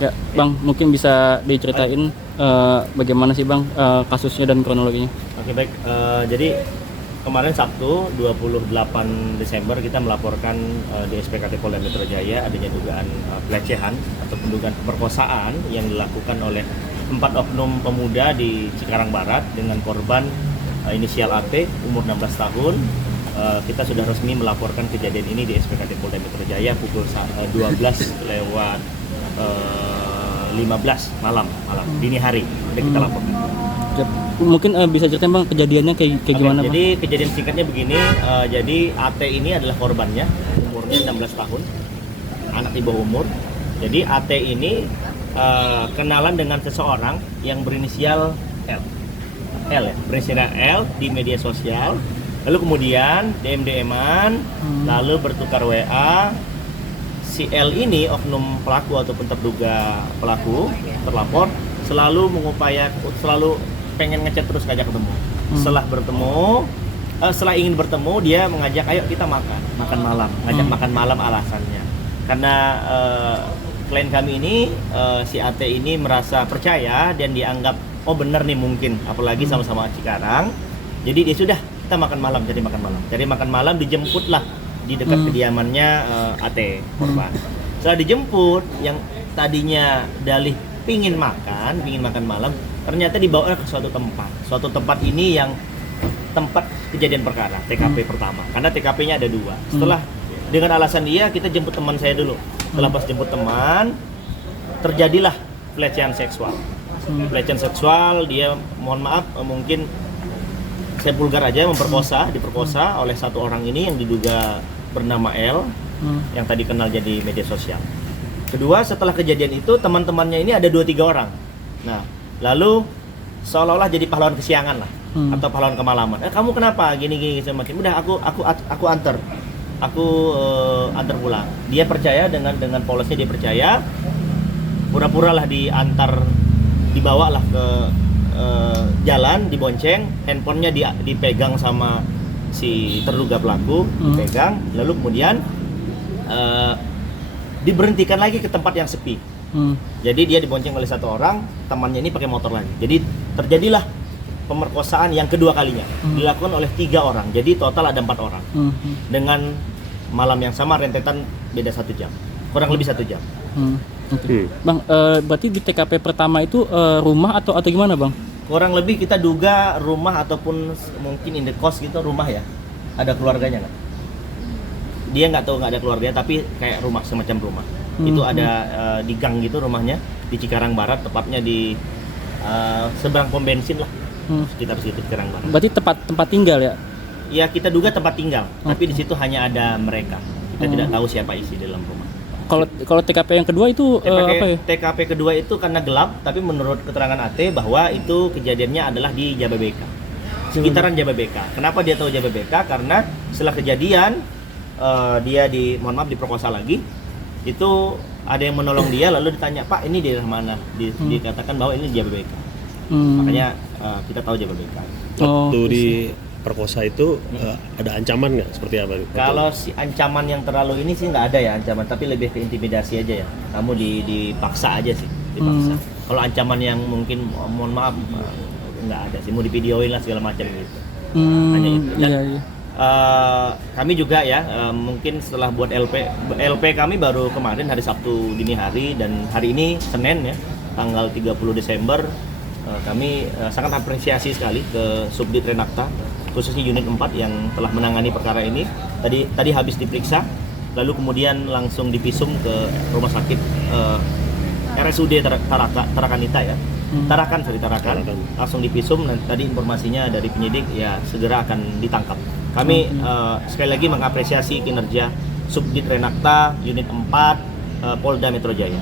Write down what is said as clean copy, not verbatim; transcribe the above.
Ya, Bang, mungkin bisa diceritain bagaimana sih Bang kasusnya dan kronologinya? Oke, baik. Jadi kemarin Sabtu 28 Desember kita melaporkan di SPKT Polda Metro Jaya adanya dugaan pelecehan atau dugaan pemerkosaan yang dilakukan oleh 4 oknum pemuda di Cikarang Barat dengan korban inisial AP umur 16 tahun. Kita sudah resmi melaporkan kejadian ini di SPKT Polda Metro Jaya pukul 12:15 malam dini hari udah kita laporkan. Mungkin bisa ceritain Bang kejadiannya kayak gimana Bang? Jadi kejadian singkatnya begini, jadi AT ini adalah korbannya, umurnya 16 tahun, anak di bawah umur. Jadi AT ini kenalan dengan seseorang yang berinisial L ya, berinisial L di media sosial. Lalu kemudian DM-an, lalu bertukar WA. Si L ini oknum pelaku ataupun terduga pelaku terlapor selalu selalu pengen ngechat terus ngajak ketemu. Setelah ingin bertemu dia mengajak ayo kita makan malam, ngajak makan malam alasannya karena klien kami ini si AT ini merasa percaya dan dianggap oh bener nih mungkin apalagi sama-sama Cikarang. Jadi dia sudah kita cari makan malam dijemputlah di dekat kediamannya AT korban. Setelah dijemput yang tadinya dalih pingin makan malam ternyata dibawa ke suatu tempat ini yang tempat kejadian perkara TKP pertama karena TKP-nya ada 2. Setelah dengan alasan dia kita jemput teman saya dulu. Setelah pas jemput teman terjadilah pelecehan seksual. Dia mohon maaf mungkin saya vulgar aja diperkosa oleh satu orang ini yang diduga bernama L yang tadi kenal jadi media sosial. Kedua, setelah kejadian itu teman-temannya ini ada 2-3 orang. Nah, lalu seolah-olah jadi pahlawan kesiangan lah atau pahlawan kemalaman. Kamu kenapa gini semakin? Udah aku antar. Antar pulang. Dia percaya dengan polosnya dia percaya. Pura-pura lah dibawa lah ke jalan, dibonceng, handphonenya dipegang sama si terduga pelaku, dipegang, lalu kemudian diberhentikan lagi ke tempat yang sepi. Jadi dia dibonceng oleh satu orang, temannya ini pakai motor lagi. Jadi terjadilah pemerkosaan yang kedua kalinya, dilakukan oleh 3 orang. Jadi total ada 4 orang. Dengan malam yang sama, rentetan beda 1 jam, kurang lebih 1 jam. Bang, berarti di TKP pertama itu rumah atau gimana Bang? Kurang lebih kita duga rumah ataupun mungkin in the cost gitu rumah ya. Ada keluarganya nggak? Dia nggak tahu nggak ada keluarganya tapi kayak rumah semacam rumah. Itu ada di gang gitu rumahnya di Cikarang Barat tepatnya di seberang pom bensin lah. Sekitar situ Cikarang Barat. Berarti tempat tinggal ya? Ya kita duga tempat tinggal, tapi di situ hanya ada mereka. Kita tidak tahu siapa isi dalam rumah. Kalau TKP yang kedua itu apa ya? TKP kedua itu karena gelap, tapi menurut keterangan AT bahwa itu kejadiannya adalah di Jababeka, sekitaran Jababeka. Kenapa dia tahu Jababeka? Karena setelah kejadian dia diperkosa lagi, itu ada yang menolong dia lalu ditanya Pak ini daerah mana? Dikatakan bahwa ini Jababeka. Makanya kita tahu Jababeka. Waktu diperkosa itu ada ancaman nggak seperti apa? Kalau si ancaman yang terlalu ini sih nggak ada ya ancaman, tapi lebih ke intimidasi aja ya. Kamu dipaksa aja sih, dipaksa. Kalau ancaman yang mungkin mohon maaf nggak ada sih, mau divideoin lah segala macam gitu. Hanya itu. Dan kami juga ya mungkin setelah buat LP kami baru kemarin hari Sabtu dini hari dan hari ini Senin ya tanggal 30 Desember kami sangat apresiasi sekali ke Subdit Renakta khususnya unit 4 yang telah menangani perkara ini. Tadi habis diperiksa, lalu kemudian langsung divisum ke rumah sakit RSUD Tarakanita ya. Tarakan. Langsung divisum dan tadi informasinya dari penyidik ya segera akan ditangkap. Kami sekali lagi mengapresiasi kinerja Subdit Renakta unit 4 Polda Metro Jaya.